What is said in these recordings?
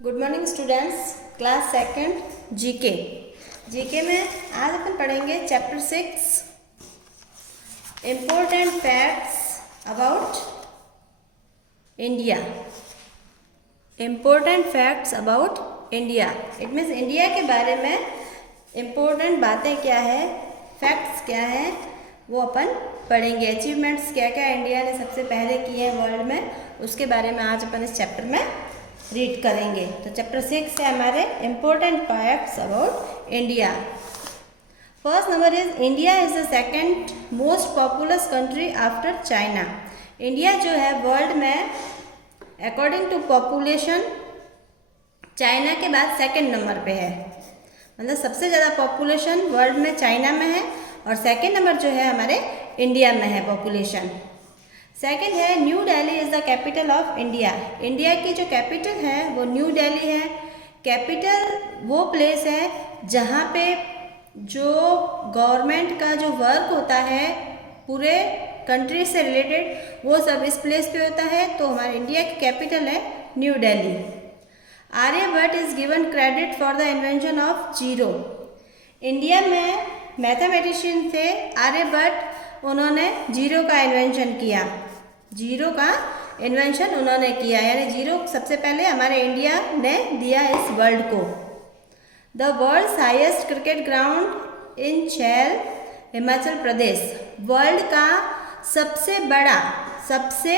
Good morning students. Class second GK. GK में आज अपन पढ़ेंगे chapter 6 important facts about India. Important facts about India it means India के बारे में important बातें क्या है, फैक्ट्स क्या है, वो अपन पढ़ेंगे। अचीवमेंट्स क्या क्या इंडिया ने सबसे पहले किए हैं वर्ल्ड में, उसके बारे में आज अपन इस चैप्टर में रीड करेंगे। तो चैप्टर 6 है हमारे important facts about India. First number is India is the second most populous country after China. India जो है वर्ल्ड में अकॉर्डिंग टू पॉपुलेशन चाइना के बाद सेकंड नंबर पे है। मतलब सबसे ज़्यादा पॉपुलेशन वर्ल्ड में चाइना में है और सेकंड नंबर जो है हमारे इंडिया में है पॉपुलेशन। सेकंड है new Delhi is the capital of India. India की जो कैपिटल है वो न्यू दिल्ली है। कैपिटल वो प्लेस है जहाँ पे जो गवर्नमेंट का जो वर्क होता है पूरे कंट्री से रिलेटेड वो सब इस प्लेस पे होता है। तो हमारे इंडिया की कैपिटल है new Delhi. Aryabhata is given credit for the invention of zero. India में मैथमेटिशियन थे आर्यभट्ट, उन्होंने जीरो का इन्वेंशन किया। जीरो का इन्वेंशन उन्होंने किया, यानी जीरो सबसे पहले हमारे इंडिया ने दिया इस वर्ल्ड को। The world's highest cricket ground in Chail Himachal Pradesh. World का सबसे बड़ा, सबसे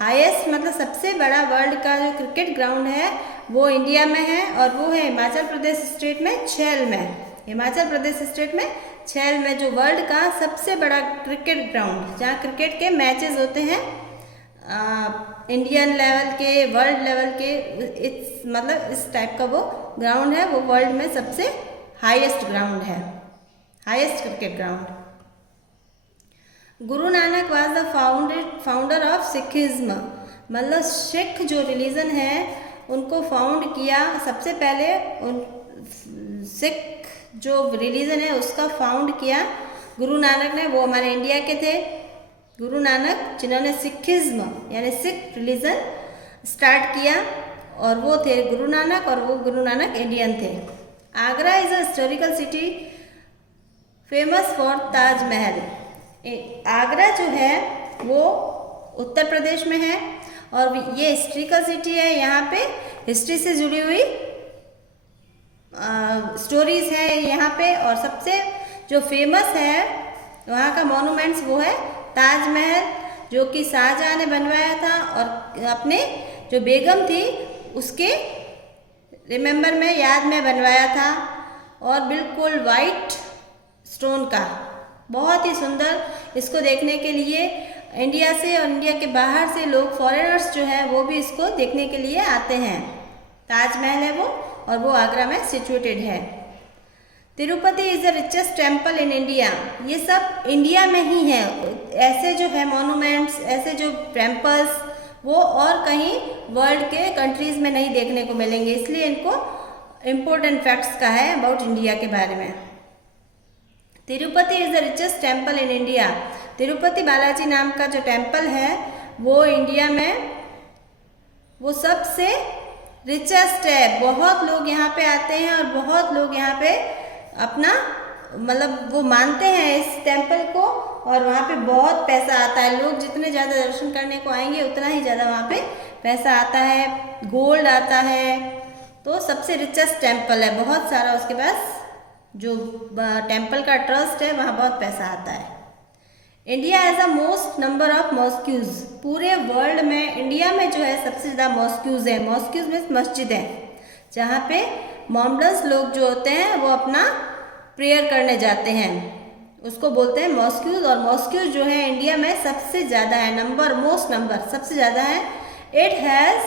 हाईएस्ट मतलब सबसे बड़ा वर्ल्ड का जो क्रिकेट ग्राउंड है वो इंडिया में है और वो है हिमाचल प्रदेश स्टेट में छैल में। हिमाचल प्रदेश स्टेट में छैल में जो वर्ल्ड का सबसे बड़ा क्रिकेट ग्राउंड, जहाँ क्रिकेट के मैचेस होते हैं इंडियन लेवल के, वर्ल्ड लेवल के, मतलब इस टाइप का वो ग्राउंड है, वो वर्ल्ड में सबसे हाईएस्ट ग्राउंड है, highest cricket ground. Guru Nanak was the founder of Sikhism. मतलब सिख जो रिलीजन है उनको फाउंड किया सबसे पहले, उन सिख जो रिलीजन है उसका फाउंड किया गुरु नानक ने। वो हमारे इंडिया के थे गुरु नानक, जिन्होंने सिखिज्म यानी सिख रिलीजन स्टार्ट किया, और वो थे गुरु नानक, और वो गुरु नानक इंडियन थे। Agra is a historical city famous for Taj Mahal. Agra जो है वो उत्तर प्रदेश में है और ये हिस्ट्रिकल सिटी है। यहाँ पे हिस्ट्री से जुड़ी हुई स्टोरीज है यहाँ पे, और सबसे जो फेमस है वहाँ का मॉन्यूमेंट्स वो है ताजमहल, जो कि शाहजहाँ ने बनवाया था और अपने जो बेगम थी उसके रिमेंबर में, याद में बनवाया था। और बिल्कुल वाइट स्टोन का, बहुत ही सुंदर। इसको देखने के लिए इंडिया से और इंडिया के बाहर से लोग, फॉरेनर्स जो है वो भी इसको देखने के लिए आते हैं। ताजमहल है वो, और वो आगरा में सिचुएटेड है। Tirupati is the richest temple in India. ये सब इंडिया में ही है। ऐसे जो है मॉन्यूमेंट्स, ऐसे जो टेम्पल्स वो और कहीं वर्ल्ड के कंट्रीज़ में नहीं देखने को मिलेंगे, इसलिए इनको इम्पोर्टेंट फैक्ट्स का है अबाउट इंडिया के बारे में। Tirupati is the richest temple in India. Tirupati Balaji नाम का जो टेम्पल है वो इंडिया में वो सबसे रिचेस्ट है। बहुत लोग यहाँ पे आते हैं और बहुत लोग यहाँ पे अपना मतलब वो मानते हैं इस टेम्पल को, और वहाँ पे बहुत पैसा आता है। लोग जितने ज़्यादा दर्शन करने को आएंगे उतना ही ज़्यादा वहाँ पे पैसा आता है, गोल्ड आता है। तो सबसे रिचेस्ट टेम्पल है, बहुत सारा उसके पास जो टेम्पल का ट्रस्ट है वहाँ बहुत पैसा आता है। India has a most number of mosques. पूरे वर्ल्ड में इंडिया में जो है सबसे ज़्यादा मॉस्क्यूज़ है। मॉस्क्यूज़ मीन्स मस्जिद है, जहाँ पे मोमडन्स लोग जो होते हैं वो अपना प्रेयर करने जाते हैं, उसको बोलते हैं मॉस्क्यूज़। और मॉस्क्यूज़ जो है इंडिया में सबसे ज़्यादा है, मोस्ट नंबर सबसे ज़्यादा है। It has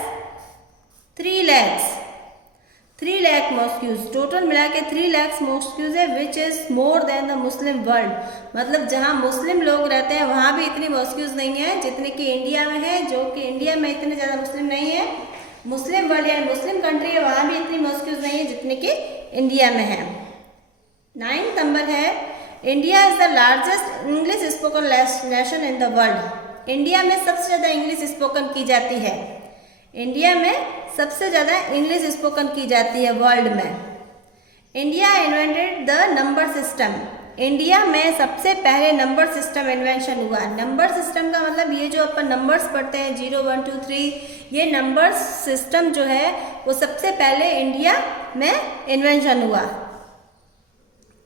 3 lakh mosques. Total मिला के 3 लाख मॉस्क्यूज़ है, which is more than the Muslim world. मतलब जहाँ मुस्लिम लोग रहते हैं वहाँ भी इतनी मॉस्क्यूज़ नहीं है जितने कि इंडिया में है, जो कि इंडिया में इतने ज़्यादा मुस्लिम नहीं है। मुस्लिम वर्ल्ड यानी मुस्लिम कंट्री है, वहाँ भी इतनी मॉस्क्यूज़ नहीं है जितने कि इंडिया में है। 9 नंबर है India is the largest English spoken nation in the world. India में सबसे ज़्यादा इंग्लिश स्पोकन की जाती है। इंडिया में सबसे ज़्यादा इंग्लिश स्पोकन की जाती है वर्ल्ड में। India invented the number system. India में सबसे पहले नंबर सिस्टम इन्वेंशन हुआ। नंबर सिस्टम का मतलब ये जो अपन नंबर्स पढ़ते हैं 0 1 2 3, ये नंबर सिस्टम जो है वो सबसे पहले इंडिया में इन्वेंशन हुआ।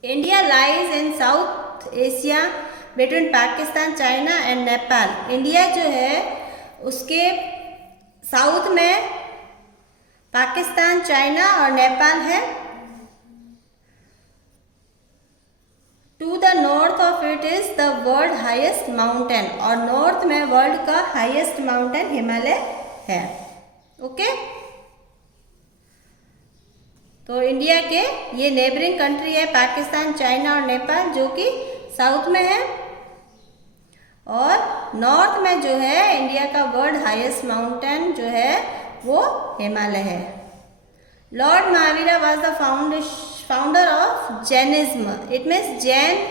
India lies in south Asia between Pakistan, China and Nepal. India जो है उसके साउथ में पाकिस्तान, चाइना और नेपाल है। To the north of it is the world highest mountain, और नॉर्थ में वर्ल्ड का हाईएस्ट माउंटेन हिमालय है। ओके, तो इंडिया के ये नेबरिंग कंट्री है पाकिस्तान, चाइना और नेपाल, जो कि साउथ में है, और नॉर्थ में जो है इंडिया का वर्ल्ड हाईएस्ट माउंटेन जो है वो हिमालय है। Lord Mahavira was the founder of Jainism. It means Jain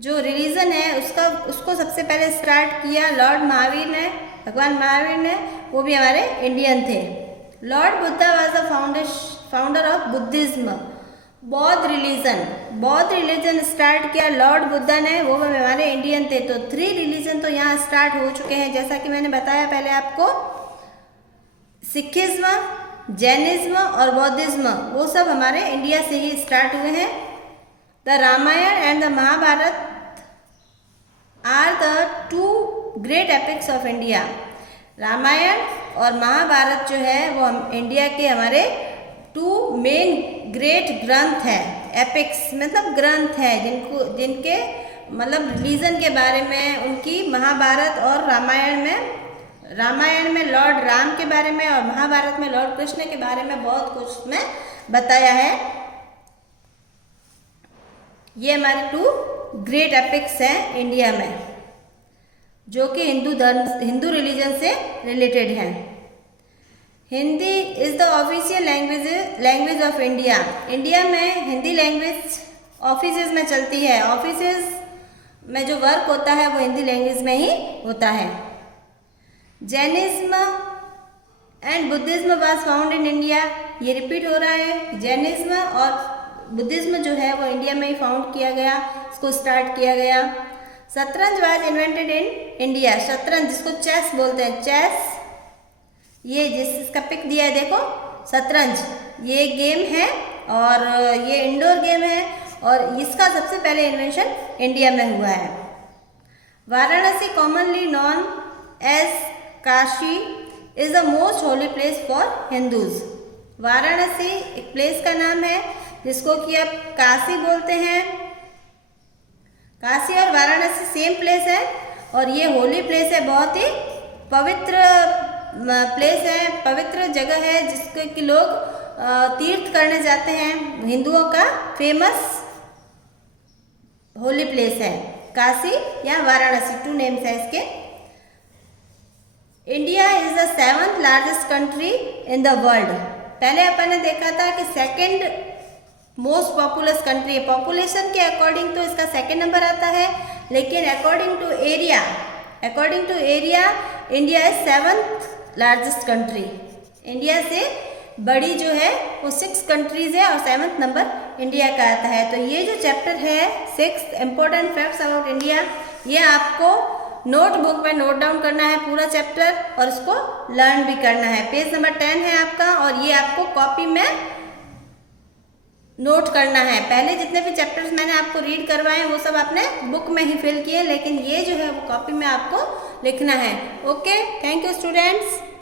जो रिलीजन है उसको सबसे पहले स्टार्ट किया लॉर्ड महावीर ने, भगवान महावीर ने, वो भी हमारे इंडियन थे। Lord Buddha was the founder of Buddhism. बौद्ध रिलीजन स्टार्ट किया लॉर्ड बुद्धा ने, वो भी हमारे इंडियन थे। तो 3 रिलीजन तो यहाँ स्टार्ट हो चुके हैं, जैसा कि मैंने बताया पहले आपको। सिखिज्म, जैनिज्म और बौद्धिज्म वो सब हमारे इंडिया से ही स्टार्ट हुए हैं। The Ramayana and the Mahabharata are the 2 great epics of India. Ramayana और महाभारत जो है वो इंडिया के हमारे 2 मेन ग्रेट ग्रंथ है। एपिक्स मतलब ग्रंथ है जिनके मतलब रिलीजन के बारे में, उनकी महाभारत और रामायण में लॉर्ड राम के बारे में और महाभारत में लॉर्ड कृष्ण के बारे में बहुत कुछ उसमें बताया है। ये हमारे 2 ग्रेट एपिक्स हैं इंडिया में, जो कि हिंदू रिलीजन से रिलेटेड हैं। Hindi is the official language of India. India में हिंदी लैंग्वेज ऑफिसेज में चलती है। ऑफिसेज में जो वर्क होता है वो हिंदी लैंग्वेज में ही होता है। Jainism and Buddhism was found in India. ये रिपीट हो रहा है, जैनिज्म और बुद्धिज्म जो है वो इंडिया में ही फाउंड किया गया, इसको स्टार्ट किया गया। शतरंज वाज इन्वेंटेड इन इंडिया। शतरंज जिसको चेस बोलते हैं, चेस, ये जिसका पिक दिया है देखो, शतरंज, ये गेम है और ये इंडोर गेम है, और इसका सबसे पहले इन्वेंशन इंडिया में हुआ है। Varanasi commonly known as Kashi is the most holy place for Hindus. Varanasi एक प्लेस का नाम है जिसको कि आप काशी बोलते हैं। काशी और वाराणसी सेम प्लेस है, और ये होली प्लेस है, बहुत ही पवित्र प्लेस है, पवित्र जगह है जिसको कि लोग तीर्थ करने जाते हैं। हिंदुओं का फेमस होली प्लेस है काशी या वाराणसी, 2 नेम्स है इसके। India is the 7th largest country in the world. पहले अपन ने देखा था कि 2nd मोस्ट पॉपुलस कंट्री है। पॉपुलेशन के अकॉर्डिंग तो इसका 2nd नंबर आता है, लेकिन according to area India is 7th largest country. India से बड़ी जो है वो 6 कंट्रीज है और 7th नंबर इंडिया का आता है। तो ये जो चैप्टर है 6 इम्पोर्टेंट फैक्ट्स अबाउट इंडिया, ये आपको नोटबुक में नोट डाउन करना है पूरा चैप्टर, और इसको लर्न भी करना है। पेज नंबर 10 है आपका, और ये आपको कॉपी में नोट करना है। पहले जितने भी चैप्टर्स मैंने आपको रीड करवाए वो सब आपने बुक में ही फिल किए, लेकिन ये जो है वो कॉपी में आपको लिखना है। Okay, thank you students.